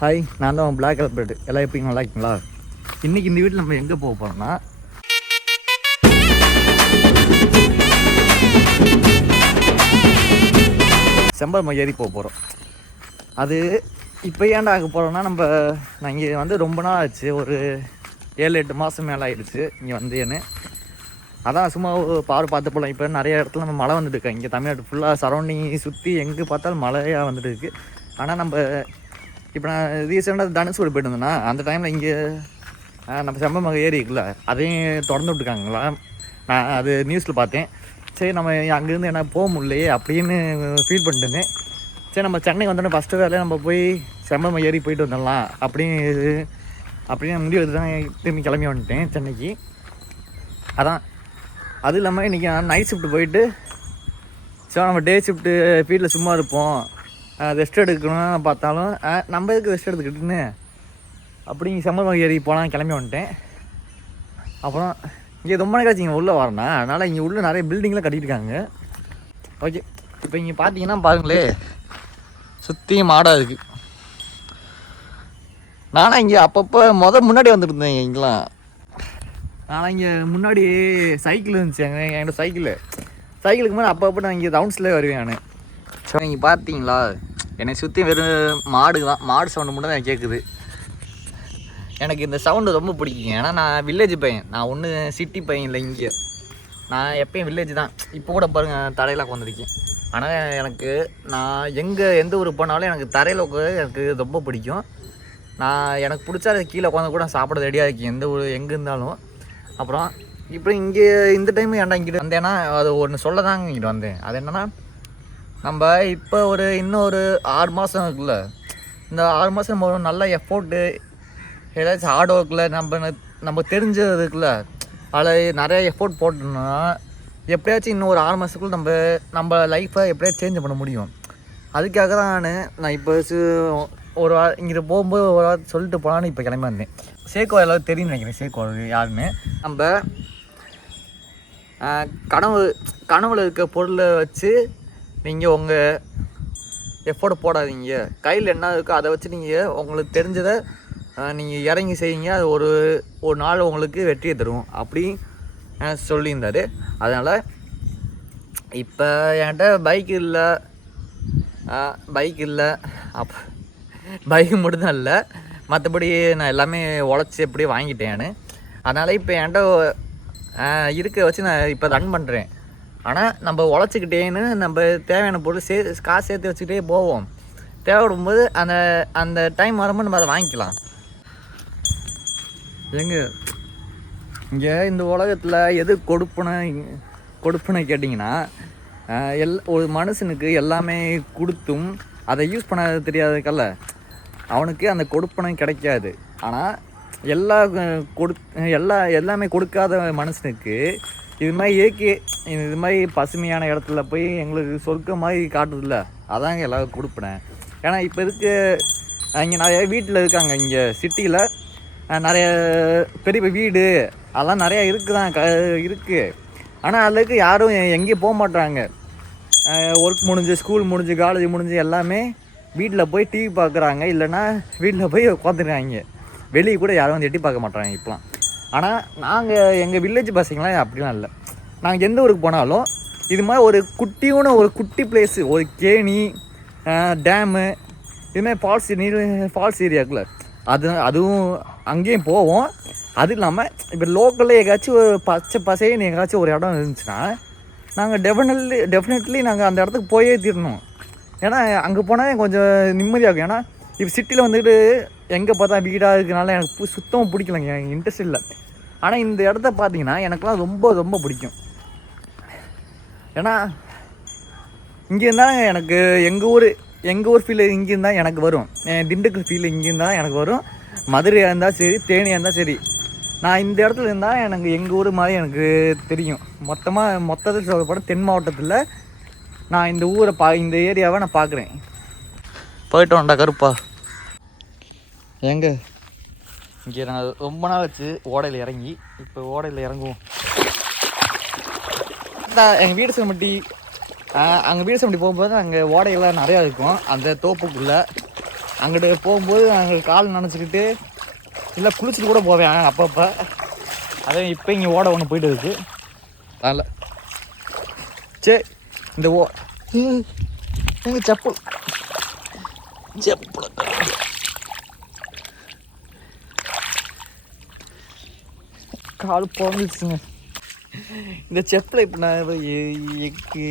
Hi, நான் தான் black colour bread. எல்லாம் எப்படி நல்லா இருக்கீங்களா? இன்றைக்கி இந்த வீட்டில் நம்ம எங்கே போக போகிறோம்னா, செம்பல் ஏறி போக போகிறோம். அது இப்போ ஏன்டா ஆக போகிறோம்னா, நான் இங்கே வந்து ரொம்ப நாள் ஆச்சு, ஒரு 7-8 மாதம் மேலே ஆகிடுச்சு இங்கே வந்து. என்ன அதான் சும்மா பார்த்து போகலாம். இப்போ நிறைய இடத்துல நம்ம மழை வந்துட்டு இருக்கோம். இங்கே தமிழ்நாடு ஃபுல்லாக சரௌண்டிங் சுற்றி எங்கே பார்த்தாலும் மழையாக வந்துட்டு இருக்குது. ஆனால் இப்போ நான் ரீசெண்டாக தனுஷ்கோடி போய்ட்டு வந்தேன்னா, அந்த டைமில் இங்கே நம்ம செம்பல் ஏரி இருக்குல்ல, அதையும் திறந்து விட்டுருக்காங்களா. நான் அது நியூஸில் பார்த்தேன். சரி, நம்ம அங்கேருந்து என்ன போக முடியலையே அப்படின்னு ஃபீல் பண்ணிட்டுருந்தேன். சரி, நம்ம சென்னை வந்தோடனே ஃபஸ்ட்டு வேலையை நம்ம போய் செம்பல் ஏரி போயிட்டு வந்துடலாம் அப்படின்னு முடிவு எடுத்து தான் திரும்பி கிளம்பி வந்துட்டேன் சென்னைக்கு. அதான் அதுவும் இல்லாமல் இன்றைக்கி நான் நைட் ஷிஃப்ட்டு போயிட்டு, ஸோ நம்ம டே ஷிஃப்ட்டு வீட்டில் சும்மா இருப்போம், ரெஸ்ட் எடுக்கணும்னு பார்த்தாலும் நம்ம எதுக்கு ரெஸ்ட் எடுத்துக்கிட்டுன்னு அப்படி செம்பல் ஏறி போகலாம் கிளம்பி வந்துட்டேன். அப்புறம் இங்கே ரொம்ப நேரம் இங்கே உள்ளே வரேன்னா, அதனால் இங்கே உள்ள நிறைய பில்டிங்லாம் கட்டியிருக்காங்க. ஓகே, இப்போ இங்கே பார்த்தீங்கன்னா பாருங்களே, சுற்றி மாடாக இருக்குது. நானும் இங்கே அப்பப்போ முன்னாடி வந்துருந்தேன். இங்கெலாம் ஆனால் இங்கே முன்னாடி சைக்கிள் இருந்துச்சு. என்கிட்ட சைக்கிளுக்கு மேலே அப்பப்போ நான் இங்கே ரவுண்ட்ஸில் வருவேன் நான். ஸோ இங்கே பார்த்தீங்களா, என்னை சுற்றி வெறும் மாடு சவுண்டு மட்டும் தான் கேட்குது. எனக்கு இந்த சவுண்டு ரொம்ப பிடிக்குங்க. ஏன்னா நான் வில்லேஜ் பையன், நான் ஒன்று சிட்டி பையன் இல்லை. இங்கே நான் எப்பயும் வில்லேஜ் தான். இப்போ கூட பாருங்கள், தரையில் உட்காந்துருக்கேன். ஆனால் நான் எந்த ஊருக்கு போனாலும் எனக்கு தரையில் உட்காந்து எனக்கு ரொம்ப பிடிக்கும். எனக்கு பிடிச்சா கீழே உட்காந்து கூட சாப்பிட ரெடியாக இருக்கேன், எந்த ஊர் எங்கே இருந்தாலும். அப்புறம் இப்போ இங்கே இந்த டைம் ஏன்டா இங்கிட்ட வந்தேன்னா, அது ஒன்று சொல்ல தாங்க இங்கிட்ட வந்தேன். அது என்னென்னா, நம்ம இப்போ இன்னும் ஒரு 6 மாதம் இருக்குல்ல, இந்த 6 மாதம் நம்ம ஒரு நல்ல எஃபோர்ட்டு, ஏதாச்சும் ஹார்ட் ஒர்க்கில் நம்ம தெரிஞ்சதுக்குள்ள அதில் நிறைய எஃபோர்ட் போட்டோம்னா, எப்படியாச்சும் இன்னும் ஒரு 6 மாதத்துக்குள்ள நம்ம லைஃப்பை எப்படியாச்சும் சேஞ்ச் பண்ண முடியும். அதுக்காக தான் நான் இப்போ ஒரு இங்கே போகும்போது ஒரு வாரம் சொல்லிட்டு போகலான்னு இப்போ கிளம்பி வந்தேன். சேகோ எல்லாரும் தெரியும்னு நினைக்கிறேன். சேகோ யாருன்னு, நம்ம கனவுல இருக்க பொருளை வச்சு நீங்கள் உங்கள் எஃபோர்ட் போடாதீங்க. கையில் என்ன இருக்கோ அதை வச்சு நீங்கள் உங்களுக்கு தெரிஞ்சதை நீங்கள் இறங்கி செய்யுங்க. அது ஒரு நாள் உங்களுக்கு வெற்றியை தரும் அப்படி சொல்லியிருந்தார். அதனால் இப்போ என்கிட்ட பைக் இல்லை அப்போ பைக்கு மட்டும்தான் இல்லை, மற்றபடி நான் எல்லாமே உழைச்சி எப்படியே வாங்கிட்டேன். அதனால் இப்போ என்கிட்ட இருக்க வச்சு நான் இப்போ ரன் பண்ணுறேன். ஆனால் நம்ம உழைச்சிக்கிட்டேன்னு நம்ம தேவையான பொருள் காசு சேர்த்து வச்சுக்கிட்டே போவோம். தேவைப்படும் போது அந்த டைம் வரும்போது நம்ம அதை வாங்கிக்கலாம். இல்லைங்க, இங்கே இந்த உலகத்தில் எது கொடுப்புன்னு கேட்டிங்கன்னா, ஒரு மனுஷனுக்கு எல்லாமே கொடுத்தும் அதை யூஸ் பண்ண தெரியாதுக்கல்ல, அவனுக்கு அந்த கொடுப்பனம் கிடைக்காது. ஆனால் எல்லாமே கொடுக்காத மனுஷனுக்கு இது மாதிரி பசுமையான இடத்துல போய் எங்களுக்கு சொர்க்க மாதிரி காட்டுதில்ல, அதாங்க எல்லாரும் கொடுப்பனேன். ஏன்னா இப்போ இங்கே நிறைய வீட்டில் இருக்காங்க. இங்கே சிட்டியில் நிறைய பெரிய வீடு அதெல்லாம் நிறையா இருக்குது. ஆனால் அதுக்கு யாரும் எங்கேயும் போக மாட்டாங்க. ஒர்க் முடிஞ்சு, ஸ்கூல் முடிஞ்சு, காலேஜ் முடிஞ்சு எல்லாமே வீட்டில் போய் டிவி பார்க்குறாங்க, இல்லைன்னா வீட்டில் போய் உட்காந்துருக்காங்க. வெளியே கூட யாரும் வந்து எட்டி பார்க்க மாட்டாங்க இப்போலாம். ஆனால் எங்கள் வில்லேஜ் பசங்களாம் அப்படிலாம் இல்லை. நாங்கள் எந்த ஊருக்கு போனாலும் இது மாதிரி ஒரு குட்டி பிளேஸு, ஒரு கேணி, டேமு, இதுமாதிரி ஃபால்ஸ் ஏரியாக்குள்ள அதுவும் அங்கேயும் போவோம். அது இல்லாமல் இப்போ லோக்கலில் எங்கேயாச்சும் ஒரு பச்சை பசைன்னு எங்கேயாச்சும் ஒரு இடம் இருந்துச்சுன்னா, நாங்கள் டெஃபினெட்லி நாங்கள் அந்த இடத்துக்கு போயே தீரணும். ஏன்னா அங்கே போனால் கொஞ்சம் நிம்மதியாகும். ஏன்னா இப்போ சிட்டியில் வந்துட்டு எங்கே பார்த்தா வீடாக இருக்கிறனால எனக்கு சுத்தமாக பிடிக்கலங்க, எனக்கு இன்ட்ரெஸ்ட் இல்லை. ஆனால் இந்த இடத்த பார்த்தீங்கன்னா எனக்குலாம் ரொம்ப ரொம்ப பிடிக்கும். ஏன்னா இங்கே இருந்தால் எனக்கு எங்கள் ஊர் ஃபீல் இங்கே இருந்தால் எனக்கு வரும், திண்டுக்கல் ஃபீல் இங்கே இருந்தால் எனக்கு வரும். மதுரையாக இருந்தால் சரி, தேனியாக இருந்தால் சரி, நான் இந்த இடத்துல இருந்தால் எனக்கு எங்கள் ஊர் மாதிரி எனக்கு தெரியும். மொத்தத்தில் சொல்லப்பட தென் மாவட்டத்தில் நான் இந்த இந்த ஏரியாவை நான் பார்க்குறேன். போயிட்டு வந்தா கருப்பா இங்கே நான் ரொம்ப நாள் வச்சு ஓடையில் இறங்கி, இப்போ ஓடையில் இறங்குவோம். எங்கள் வீடு செம்மட்டி, அங்கே வீடு செம்மட்டி போகும்போது அங்கே ஓடையெல்லாம் நிறையா இருக்கும். அந்த தோப்புக்குள்ளே அங்கிட்டு போகும்போது அங்கே கால் நினச்சிக்கிட்டு இல்லை குளிச்சுட்டு கூட போவேன் அப்பப்போ. அதே இப்போ இங்கே ஓட ஒன்று போயிட்டு இருக்கு. அதில் சரி இந்த எங்கள் செப்பல் கால் போந்துச்சுங்க. இந்த செப்பலை இப்போ நான்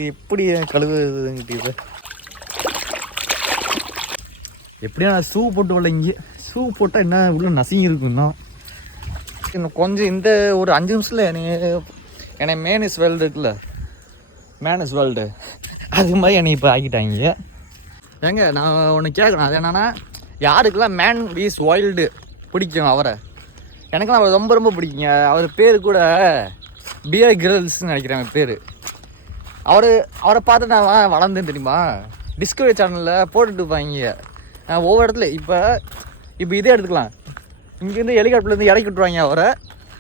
எப்படி கழுவுதுங்கிட்ட எப்படியா நான் ஷூ போட்டு வரல. இங்கே ஷூ போட்டால் என்ன உள்ள நசிங்கி இருக்குன்னா இன்னும் கொஞ்சம் இந்த ஒரு 5 நிமிஷத்தில் என்னை மேனஸ் வேர்ல்டு இருக்குல்ல, மேனஸ் வேர்ல்டு அது மாதிரி என்னை இப்போ ஆக்கிட்டாங்க. ஏங்க நான் ஒன்று கேட்குறேன், அது என்னென்னா யாருக்கெல்லாம் மேன் வீஸ் வைல்டு பிடிக்கும் அவரை, எனக்கெல்லாம் அவர் ரொம்ப ரொம்ப பிடிக்குங்க. அவர் பேர் கூட பியர் கிரில்ஸ்ன்னு நினைக்கிறேன் பேர். அவரை பார்த்து நான் வளர்ந்தேன் தெரியுமா. டிஸ்கவரி சேனலில் போட்டுட்டு இருப்பாங்க ஒவ்வொரு இடத்துல. இப்போ இதே எடுத்துக்கலாம், இங்கேருந்து ஹெலிகாப்டர்லேருந்து இறக்கி விட்ருவாங்க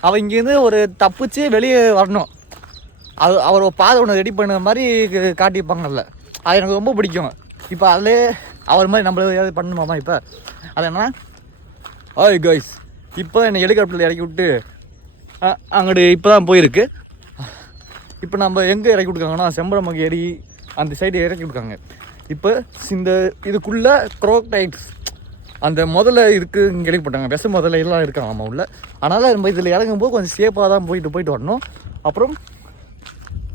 அவள் இங்கேருந்து ஒரு தப்பிச்சு வெளியே வரணும். அவர் ஒரு பாதை ஒன்று ரெடி பண்ண மாதிரி காட்டியிருப்பாங்கல்ல, அது எனக்கு ரொம்ப பிடிக்கும். இப்போ அதிலே அவர் மாதிரி நம்மள ஏதாவது பண்ணணுமாமா. இப்போ அது என்னன்னா, ஹாய் கைஸ், இப்போ என்னை ஹெலிகாப்டரில் இறக்கி விட்டு அங்கிட்டு இப்போ தான் போயிருக்கு. இப்போ நம்ம எங்கே இறக்கி விட்ருக்காங்கன்னா செம்பரமகி ஏரி அந்த சைடு இறக்கி விட்ருக்காங்க. இப்போ இந்த இதுக்குள்ளே க்ரோக்கைட்ஸ் அந்த முதல்ல இருக்குது இங்கே கேள்விப்பட்டாங்க. முதல்ல எல்லாம் இருக்காங்க நம்ம உள்ள. அதனால் நம்ம இதில் இறங்கும்போது கொஞ்சம் சேஃபாக தான் போயிட்டு வரணும். அப்புறம்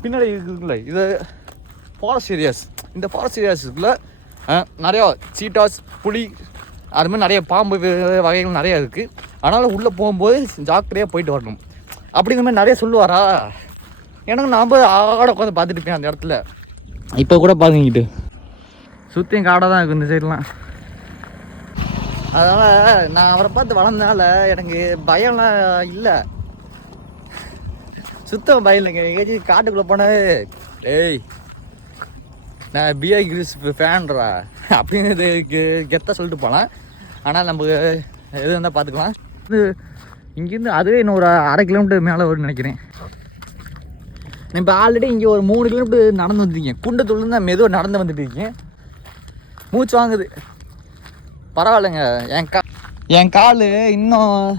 பின்னாடி இருக்குல்ல இது ஃபாரஸ்ட் ஏரியாஸ். இந்த ஃபாரஸ்ட் ஏரியாஸுக்குள்ளே நிறையா சீட்டாஸ், புலி, அது மாதிரி நிறைய பாம்பு வகைகள் நிறையா இருக்குது. அதனால் உள்ளே போகும்போது ஜாக்கிரதையாக போயிட்டு வரணும் அப்படிங்கிற மாதிரி நிறைய சொல்லுவாரா. எனக்கு நான் ஆட உட்காந்து பார்த்துட்டு இருப்பேன் அந்த இடத்துல. இப்போ கூட பார்த்துக்கிட்டு சுற்றியும் காடாக தான் இருக்குது இந்த சைட்லாம். அதனால் நான் அவரை பார்த்து வளர்ந்தனால எனக்கு பயம்லாம் இல்லை, சுத்தம் பயம் இல்லைங்க. எங்கேயாச்சும் காட்டுக்குள்ளே போனால் ஏய் நான் பிஐ கிரிஸ் ஃபேன்ரா அப்படின்னு இது கெத்தாக சொல்லிட்டு போகலாம். ஆனால் நம்ம எது இருந்தால் பார்த்துக்கலாம். இது இங்கேருந்து அதுவே இன்னும் ஒரு 1/2 கிலோமீட்டர் மேலே வரும்னு நினைக்கிறேன். இப்போ ஆல்ரெடி இங்கே ஒரு 3 கிலோமீட்டர் நடந்து வந்துருக்கீங்க. குண்டத்தூர்லேருந்து தான் மெதுவாக நடந்து வந்துட்டு இருக்கேன். மூச்சு வாங்குது. பரவாயில்லைங்க, என் கால் இன்னும்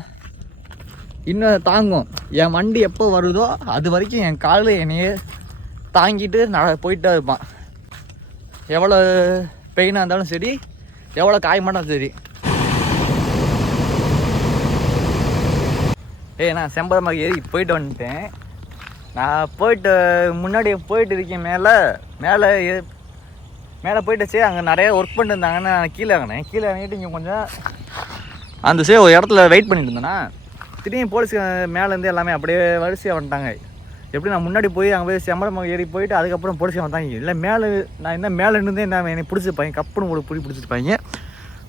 தாங்கும். என் வண்டி எப்போ வருதோ அது வரைக்கும் என் கால் என்னையே தாங்கிட்டு போயிட்டே இருப்பான். எவ்வளோ பெயினாக இருந்தாலும் சரி, எவ்வளோ காயமாட்டாலும் சரி. நான் செம்பரமகி ஏறி போயிட்டு வந்துட்டேன். நான் முன்னாடி போயிட்டு இருக்கேன். மேலே போயிட்டுச்சு. அங்கே நிறைய ஒர்க் பண்ணிட்டு இருந்தாங்கன்னு நான் கீழே இறங்கிட்டு இங்கே கொஞ்சம் அந்த ஒரு இடத்துல வெயிட் பண்ணிட்டு இருந்தேன்னா திடீர்னு போலீஸ் மேலேருந்து எல்லாமே அப்படியே வரிசையாக வந்துட்டாங்க. எப்படி நான் முன்னாடி போய் அங்கே போய் செம்பரமகி ஏறி போயிட்டு அதுக்கப்புறம் போலீஸ் வந்தாங்க. இல்லை நான் என்ன மேலே இருந்தே என்னை பிடிச்சிருப்பாங்க, கப்புன்னு ஒரு பிடிச்சிருப்பாங்க.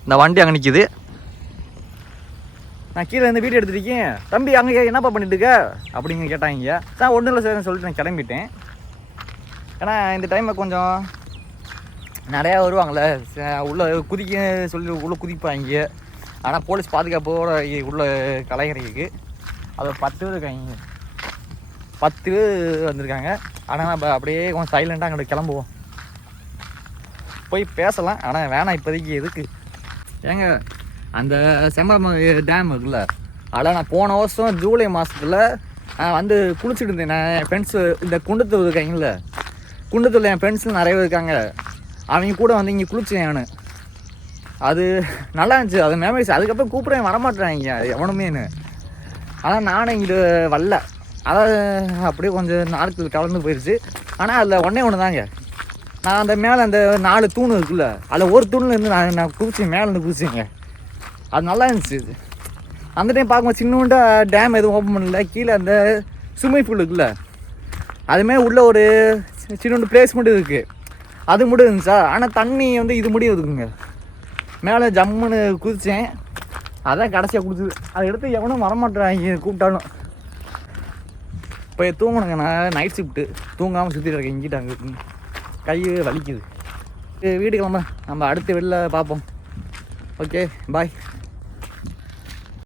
இந்த வண்டி அங்கே நிற்கிது. நான் கீழே இருந்து வீடியோ எடுத்துருக்கேன். தம்பி அங்கே என்னப்பா பண்ணிட்டு இருக்க அப்படிங்க கேட்டாங்க. நான் ஒன்றும் இல்லை சார் சொல்லிட்டு நான் கிளம்பிட்டேன். ஏன்னா இந்த டைமில் கொஞ்சம் நிறையா வருவாங்களே, உள்ளே உள்ளே குதிப்பாங்க. ஆனால் போலீஸ் பாதுகாப்போட உள்ள கலைஞர்களுக்கு அதை 10 பேர் இருக்காங்க. 10 பேர் வந்திருக்காங்க. ஆனால் நம்ம அப்படியே கொஞ்சம் சைலண்டாக அங்கே கிளம்புவோம், போய் பேசலாம். ஆனால் வேணாம் இப்போதைக்கு. எதுக்கு ஏங்க அந்த செம்பரமகி டேம் இருக்குல்ல, அதில் நான் போன வருஷம் ஜூலை மாதத்தில் நான் வந்து குளிச்சுட்டு இருந்தேன். நான் என் ஃப்ரெண்ட்ஸு இந்த குண்டத்தூர் இருக்காங்கல்ல, குண்டத்தூரில் என் ஃப்ரெண்ட்ஸும் நிறைய இருக்காங்க. அவங்க கூட வந்து இங்கே குளிச்சேன் நான். அது நல்லா இருந்துச்சு, அது மெமரிஸ். அதுக்கப்புறம் கூப்பிட்றேன் வரமாட்டேறாங்க எவனுமேனு. ஆனால் நானும் இங்கே வரல. அதாவது அப்படியே கொஞ்சம் நாட்கள் கலந்து போயிடுச்சு. ஆனால் அதில் ஒன்று தாங்க, நான் அந்த மேலே அந்த 4 தூண் இருக்குல்ல, அதில் ஒரு தூணில் இருந்து நான் குதிச்சேன், மேலே இருந்து குதிச்சேங்க. அது நல்லா இருந்துச்சு. அந்த டைம் பார்க்கும்போது சின்னோண்டா டேம் எதுவும் ஓப்பன் பண்ணல. கீழே அந்த ஸ்விம்மிங் பூல் இருக்குல்ல, அதுமாரி உள்ள ஒரு சின்னோண்டு பிளேஸ் மட்டும் இருக்குது, அது மட்டும் இருந்துச்சா. ஆனால் தண்ணி வந்து இது முடியும் இருக்குங்க. மேலே ஜம்முன்னு குதித்தேன், அதான் கடைசியாக குடிச்சது. அதை எடுத்து எவனும் வரமாட்டேறாங்க கூப்பிட்டாலும். இப்போ தூங்கணுங்க, நான் நைட் ஷிஃப்ட்டு தூங்காமல் சுற்றிட்டு இருக்கேன். இங்கிட்ட அங்கே கை வலிக்குது. வீடு கிளம்ப நம்ம அடுத்த வெளில பார்ப்போம். Okay bye.